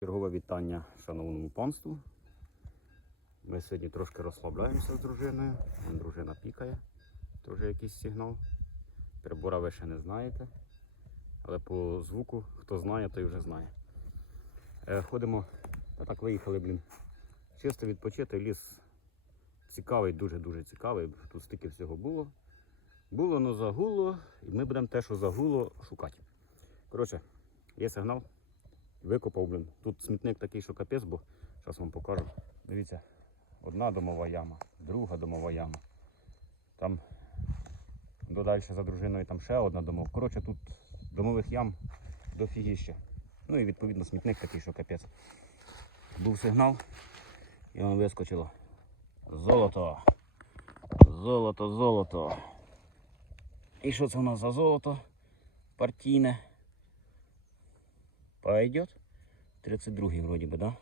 Чергове вітання шановному панству. Ми сьогодні трошки розслабляємося з дружиною. Дружина пікає, вже якийсь сигнал. Прибора ви ще не знаєте. Але по звуку, хто знає, той вже знає. Е, ходимо, та так виїхали, блін. Чисто відпочити, ліс цікавий, дуже-дуже цікавий. Тут стільки всього було. Було, но загуло, і ми будемо те, що загуло, шукати. Коротше, є сигнал. Викопав, блін. Тут смітник такий, що капець, бо зараз вам покажу. Дивіться, одна домова яма, друга домова яма. Там додальше за дружиною там ще одна домова. Коротше, тут домових ям дофігіще. Ну і відповідно смітник такий, що капець. Був сигнал, і воно вискочило. Золото. Золото, золото. І що це у нас за золото? Партійне. Пойдет? 32 вроде бы, да?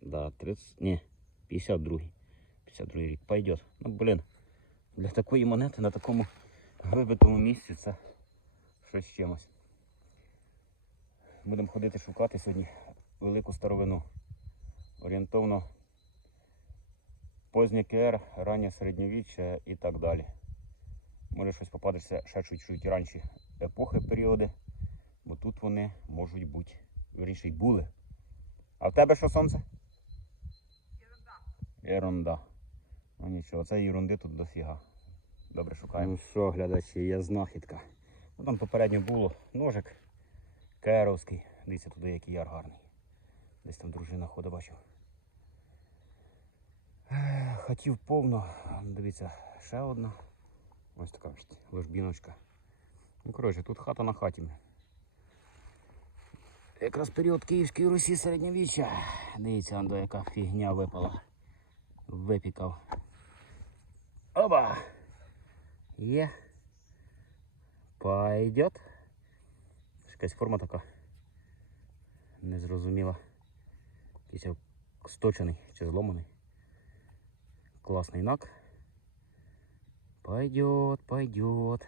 Да, 30... Не, 52 52 рік. Пойдет. Ну, блін. Для такої монети на такому вибитому місці щось чимось. Будемо ходити шукати сьогодні велику старовину. Орієнтовно познє КР, раннє середньовіччя і так далі. Може щось попадеться ще чуть-чуть раніше епохи, періоди бо тут вони можуть бути. Вірніше й були. А в тебе що сонце? Ерунда. Ерунда. Ну нічого, це ерунди тут дофіга. Добре шукаємо. Ну що, глядачі, є знахідка. Ну, там попередньо було ножик керовський. Дивіться туди, який яр гарний. Десь там дружина ходить, бачив. Хотів повно. Дивіться, ще одна. Ось така ось ложбіночка. Ну, коротше, тут хата на хаті. Якраз період Київської Русі середньовіччя. Дивіться, Андо, яка фігня випала. Випікав. Оба! Є. Пойдет. Якась форма така. Незрозуміла. Якийсь сточений чи зломаний. Класний нак. Пойдет, пойдет.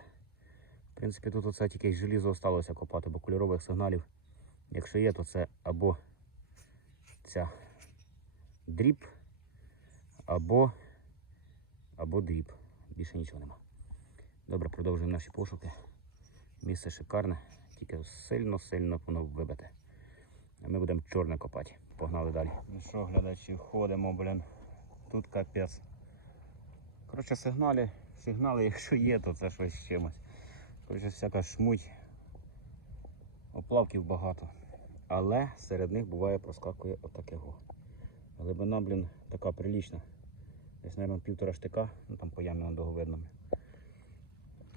В принципі, тут оце тільки желізо осталося копати, бо кольорових сигналів. Якщо є, то це або ця дріб, або, або дріб. Більше нічого нема. Добре, продовжуємо наші пошуки. Місце шикарне, тільки сильно-сильно воно вибите. А ми будемо чорне копати. Погнали далі. Ну що, глядачі, ходимо, блін. Тут капець. Коротше, сигнали, сигнали, якщо є, то це щось з чимось. Коротше, всяка шмуть. Оплавків багато. Але серед них буває проскакує отакого. Глибина, блін, така прилічна. Десь, мабуть, півтора штика, ну там по ямі надовго видно.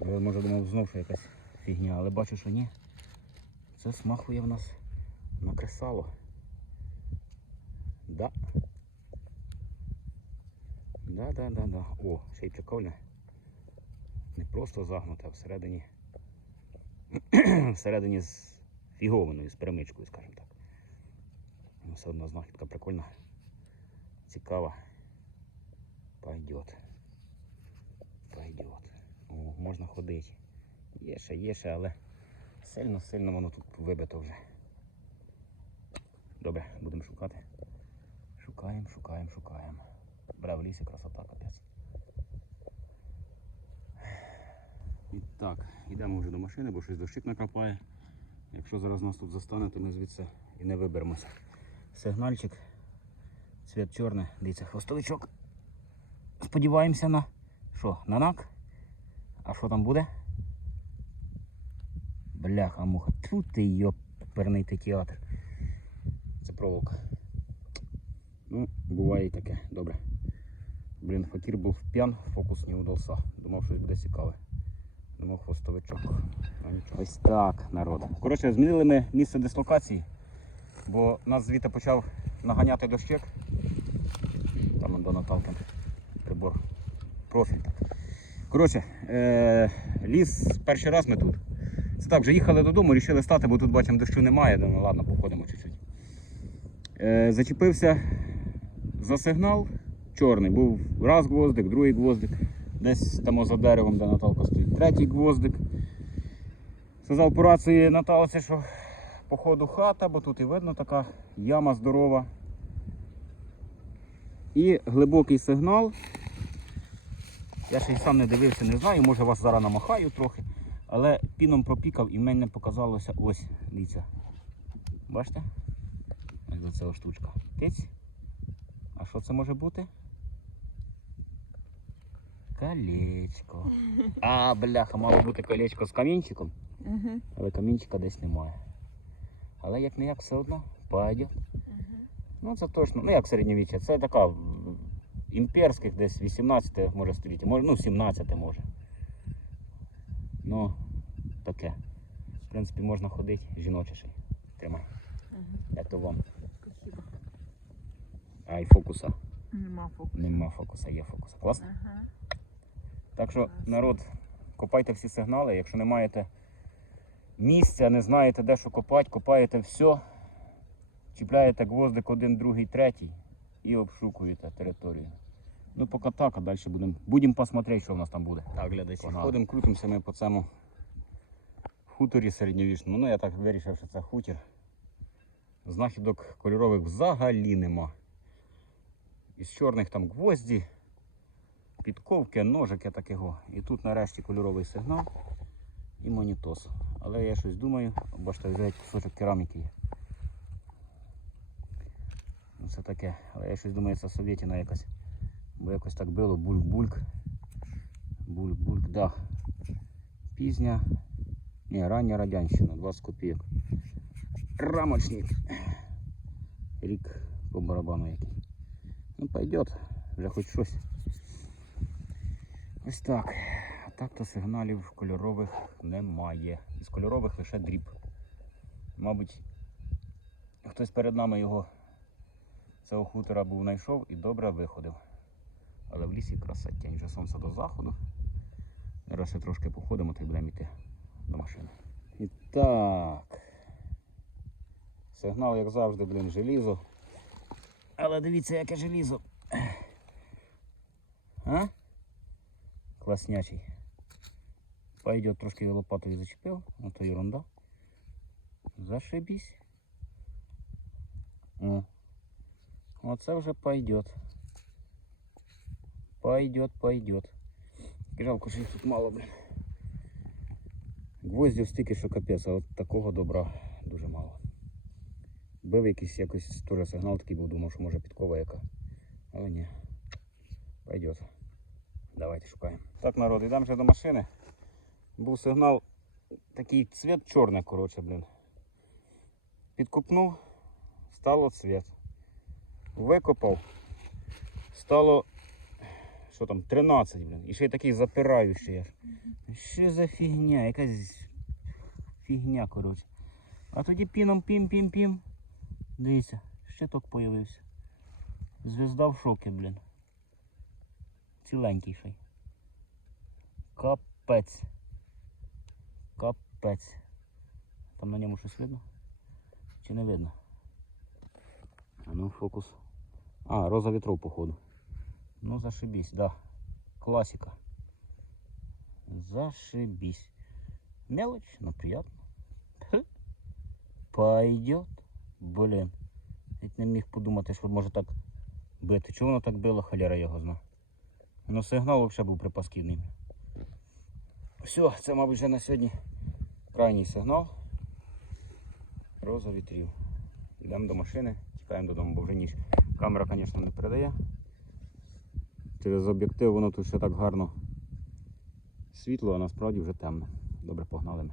Я може думав знов, що якась фігня, але бачу, що ні. Це смахує в нас на кресало. Да. Да, да, да, да. О, ще й прикольне. Не просто загнуте, а всередині. всередині з фігованою, з перемичкою, скажімо так. Ну, Все одно знахідка прикольна. Цікава. Пойдет. Пойдет. О, можна ходити. Є ще, є ще, але сильно-сильно воно тут вибито вже. Добре, будемо шукати. Шукаємо, шукаємо, шукаємо. Бре в лісі красота капець. І так, йдемо вже до машини, бо щось дощик накрапає. Якщо зараз нас тут застане, то ми звідси і не виберемося. Сигнальчик, цвіт чорний, дивіться, хвостовичок. Сподіваємося на що? На нак? А що там буде? Бляха муха. Тьфу ти йоперний театр. Це проволока. Ну, буває і таке, добре. Блін, факір був п'ян, фокус не удався. Думав, щось буде цікаве. Думав хвостовичок. Ну, нічого. Ось так, народ. Коротше, змінили ми місце дислокації, бо нас звідти почав наганяти дощик. Там до Наталки прибор. Профіль так. Коротше, е- ліс перший раз ми тут. Це так, вже їхали додому, вирішили стати, бо тут бачимо дощу немає. Думаю, ладно, походимо чуть-чуть. Е- зачепився за сигнал чорний. Був раз гвоздик, другий гвоздик. Десь там за деревом, де Наталка стоїть, третій гвоздик. Сказав по рації Наталці, що походу хата, бо тут і видно така яма здорова. І глибокий сигнал. Я ще й сам не дивився, не знаю, може вас зараз намахаю трохи. Але піном пропікав і в мене показалося ось, дивіться. Бачите? Ось ось штучка. Тиць. А що це може бути? Колечко. А, бляха, мало бути колечко з камінчиком, Угу. але камінчика десь немає. Але як не як все одно, пойде. Ну це точно, ну як середньовіччя, це така імперських десь 18 може століття, може, ну 17 може. Ну, таке. В принципі, можна ходити жіноче ще. й. Тримай. Як то вам? А і фокуса. Нема фокусу. Нема фокуса, є фокуса. Класно? Ага. Так що, народ, копайте всі сигнали. Якщо не маєте місця, не знаєте, де що копати, копаєте все, чіпляєте гвоздик один, другий, третій і обшукуєте територію. Ну, поки так, а далі будемо будем посмотрети, що в нас там буде. Так, глядачі, ходимо, крутимося ми по цьому хуторі середньовічному. Ну, я так вирішив, що це хутір. Знахідок кольорових взагалі нема. Із чорних там гвозді підковки, ножики такого. І тут нарешті кольоровий сигнал і монітос. Але я щось думаю, бачите, взяти кусочок кераміки є. Ну, Це таке. Але я щось думаю, це совєтіна якась. Бо якось так було, бульк-бульк. Бульк-бульк, да. Пізня. Ні, рання радянщина, 20 копійок. Рамочник. Рік по барабану який. Ну пойдет, вже хоч щось. Ось так. А так то сигналів кольорових немає. Із кольорових лише дріб. Мабуть, хтось перед нами його цього хутора був знайшов і добре виходив. Але в лісі красотень, вже сонце до заходу. Зараз ще трошки походимо та й будемо йти до машини. І так. Сигнал, як завжди, блін, желізо. Але дивіться, яке желізо. А? Класнячий. Пойдет трошки його лопатою зачепив, а то ерунда. Зашибись. О. Оце вже пойдет. Пойдет, пойдет. Жалко, що їх тут мало, блін. Гвоздів стільки, що капець, а от такого добра дуже мало. Бив якийсь якось теж сигнал такий був, думав, що може підкова яка. Але ні. Пойдет. Давайте шукаємо. Так, народ, йдемо вже до машини. Був сигнал, такий цвіт чорний, коротше, блін. Підкупнув, стало цвіт. Викопав, стало що там, 13, блін. І ще й такий запираючий. Що за фігня? Якась фігня, коротше. А тоді піном пім-пім-пім. Дивіться, щиток появився. Звізда в шокі, блін. Ціленький ще. Капець. Капець. Там на ньому щось видно? Чи не видно? А ну фокус. А, роза вітров, походу. Ну зашибись, да. Классика. Зашибись. Мелочь, но приятно. Хе. Пойдет. Блін. Навіть не міг подумати, що може так бити. Чого воно так било, халяра його зна. Ну сигнал взагалі був припаскідний. Все, це, мабуть, вже на сьогодні крайній сигнал. Роза вітрів. Йдемо до машини, тікаємо додому, бо вже ніч. Камера, звісно, не передає. Через об'єктив воно тут ще так гарно світло, а насправді вже темно. Добре, погнали ми.